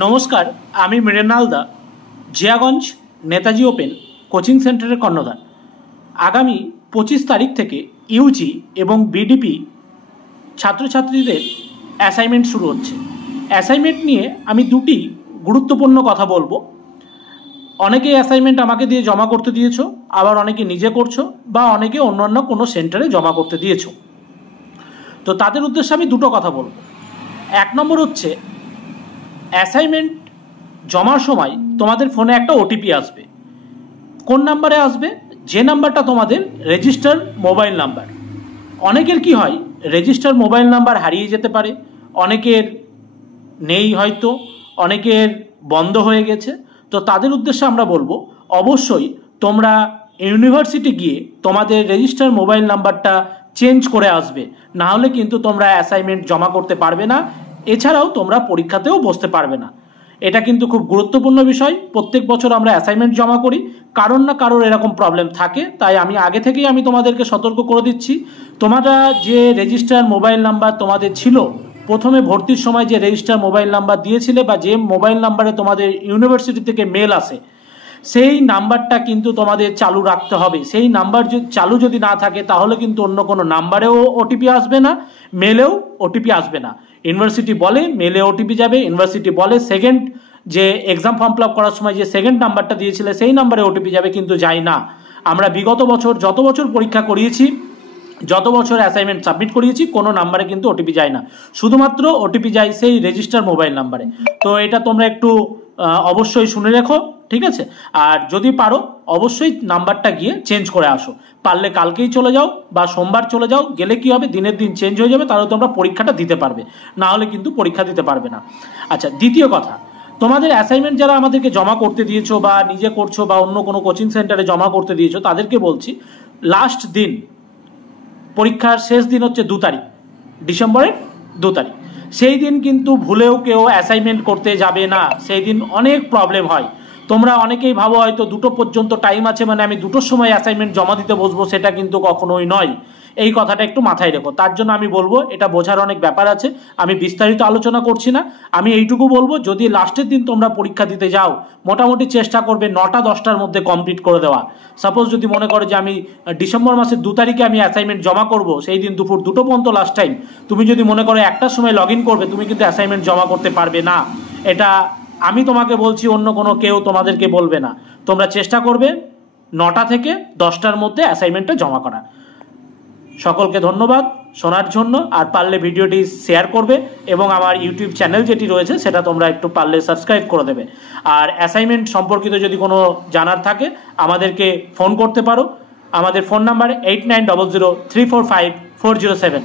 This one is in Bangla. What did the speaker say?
নমস্কার, আমি মৃণাল দা, জিয়াগঞ্জ নেতাজি ওপেন কোচিং সেন্টারের কর্ণধার। আগামী 25 তারিখ থেকে ইউজি এবং বিডিপি ছাত্রছাত্রীদের অ্যাসাইনমেন্ট শুরু হচ্ছে। অ্যাসাইনমেন্ট নিয়ে আমি দুটি গুরুত্বপূর্ণ কথা বলবো। অনেকে অ্যাসাইনমেন্ট আমাকে দিয়ে জমা করতে দিয়েছো, আবার অনেকে নিজে করছো, বা অনেকে অন্যান্য কোনো সেন্টারে জমা করতে দিয়েছো। তো তাদের উদ্দেশ্যে আমি দুটো কথা বলবো। এক নম্বর হচ্ছে, অ্যাসাইনমেন্ট জমার সময় তোমাদের ফোনে একটা ওটিপি আসবে। কোন নাম্বারে আসবে? যে নাম্বারটা তোমাদের রেজিস্টার মোবাইল নাম্বার। অনেকের কি হয়, রেজিস্টার মোবাইল নাম্বার হারিয়ে যেতে পারে, অনেকের নেই, হয়তো অনেকের বন্ধ হয়ে গেছে। তো তাদের উদ্দেশ্যে আমরা বলবো, অবশ্যই তোমরা ইউনিভার্সিটি গিয়ে তোমাদের রেজিস্টার মোবাইল নাম্বারটা চেঞ্জ করে আসবে, না হলে কিন্তু তোমরা অ্যাসাইনমেন্ট জমা করতে পারবে না। এছাড়াও তোমরা পরীক্ষাতেও বসতে পারবে না। এটা কিন্তু খুব গুরুত্বপূর্ণ বিষয়। প্রত্যেক বছর আমরা অ্যাসাইনমেন্ট জমা করি, কারোর না কারোর এরকম প্রবলেম থাকে। তাই আমি আগে থেকেই তোমাদেরকে সতর্ক করে দিচ্ছি, তোমরা যে রেজিস্টার মোবাইল নাম্বার তোমাদের ছিল, প্রথমে ভর্তির সময় যে রেজিস্টার মোবাইল নাম্বার দিয়েছিলে, বা যে মোবাইল নাম্বারে তোমাদের ইউনিভার্সিটি থেকে মেল আসে, সেই নাম্বারটা কিন্তু তোমাদের চালু রাখতে হবে। সেই নাম্বার চালু যদি না থাকে, তাহলে কিন্তু অন্য কোনো নাম্বারেও ওটিপি আসবে না, মেলেও ওটিপি আসবে না। ইউনিভার্সিটি বলে মেলে ওটিপি যাবে, ইউনিভার্সিটি বলে সেকেন্ড যে এক্সাম ফর্ম ফিল আপ করার সময় যে সেকেন্ড নাম্বারটা দিয়েছিলে সেই নাম্বারে ওটিপি যাবে, কিন্তু যায় না। আমরা বিগত বছর যত বছর পরীক্ষা করিয়েছি, যত বছর অ্যাসাইনমেন্ট সাবমিট করিয়েছি, কোনো নাম্বারে কিন্তু ওটিপি যায় না, শুধুমাত্র ওটিপি যায় সেই রেজিস্টার মোবাইল নাম্বারে। তো এটা তোমরা একটু অবশ্যই শুনে রেখো, ঠিক আছে? আর যদি পারো অবশ্যই নাম্বারটা গিয়ে চেঞ্জ করে আসো। পারলে কালকেই চলে যাও বা সোমবার চলে যাও, গেলে কি হবে, দিনের দিন চেঞ্জ হয়ে যাবে, তাহলে তোমরা পরীক্ষাটা দিতে পারবে, না হলে কিন্তু পরীক্ষা দিতে পারবে না। আচ্ছা, দ্বিতীয় কথা, তোমাদের অ্যাসাইনমেন্ট যারা আমাদেরকে জমা করতে দিয়েছো, বা নিজে করছো, বা অন্য কোনো কোচিং সেন্টারে জমা করতে দিয়েছো, তাদেরকে বলছি, লাস্ট দিন, পরীক্ষার শেষ দিন হচ্ছে 2 তারিখ, ডিসেম্বরের 2 তারিখ। সেই দিন কিন্তু ভুলেও কেউ অ্যাসাইনমেন্ট করতে যাবে না। সেই দিন অনেক প্রবলেম হয়। তোমরা অনেকেই ভাবো হয়তো 2টো পর্যন্ত টাইম আছে, মানে আমি 2টোর সময় অ্যাসাইনমেন্ট জমা দিতে বসবো, সেটা কিন্তু কখনোই নয়। এই কথাটা একটু মাথায় রেখো। তার জন্য আমি বলবো, এটা বোঝার অনেক ব্যাপার আছে, আমি বিস্তারিত আলোচনা করছি না। আমি এইটুকু বলবো, যদি লাস্টের দিন তোমরা পরীক্ষা দিতে যাও, মোটামুটি চেষ্টা করবে 9টা-10টার মধ্যে কমপ্লিট করে দেওয়া। সাপোজ যদি মনে করো যে আমি ডিসেম্বর মাসের 2 তারিখে আমি অ্যাসাইনমেন্ট জমা করব, সেই দিন দুপুর 2টো পর্যন্ত লাস্ট টাইম, তুমি যদি মনে করো 1টার সময় লগ ইন করবে, তুমি কিন্তু অ্যাসাইনমেন্ট জমা করতে পারবে না। এটা আমি তোমাকে বলছি, অন্য কোনো কেউ তোমাদেরকে বলবে না। তোমরা চেষ্টা করবে 9টা থেকে 10টার মধ্যে অ্যাসাইনমেন্টটা জমা করা। সকলকে ধন্যবাদ শোনার জন্য। আর পারলে ভিডিওটি শেয়ার করবে, এবং আমার ইউটিউব চ্যানেল যেটি রয়েছে সেটা তোমরা একটু পারলে সাবস্ক্রাইব করে দেবে। আর অ্যাসাইনমেন্ট সম্পর্কিত যদি কোনো জানার থাকে, আমাদেরকে ফোন করতে পারো। আমাদের ফোন নাম্বার 8900345407।